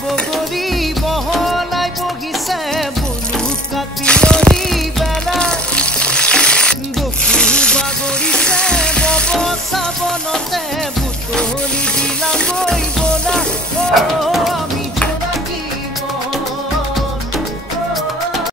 বগৰী বহলাই বহিছে বলু কাটিয়ৰী বেলা বকুল বাগৰিছে বব চাবনতে বুটলি দিলাগৈ বলা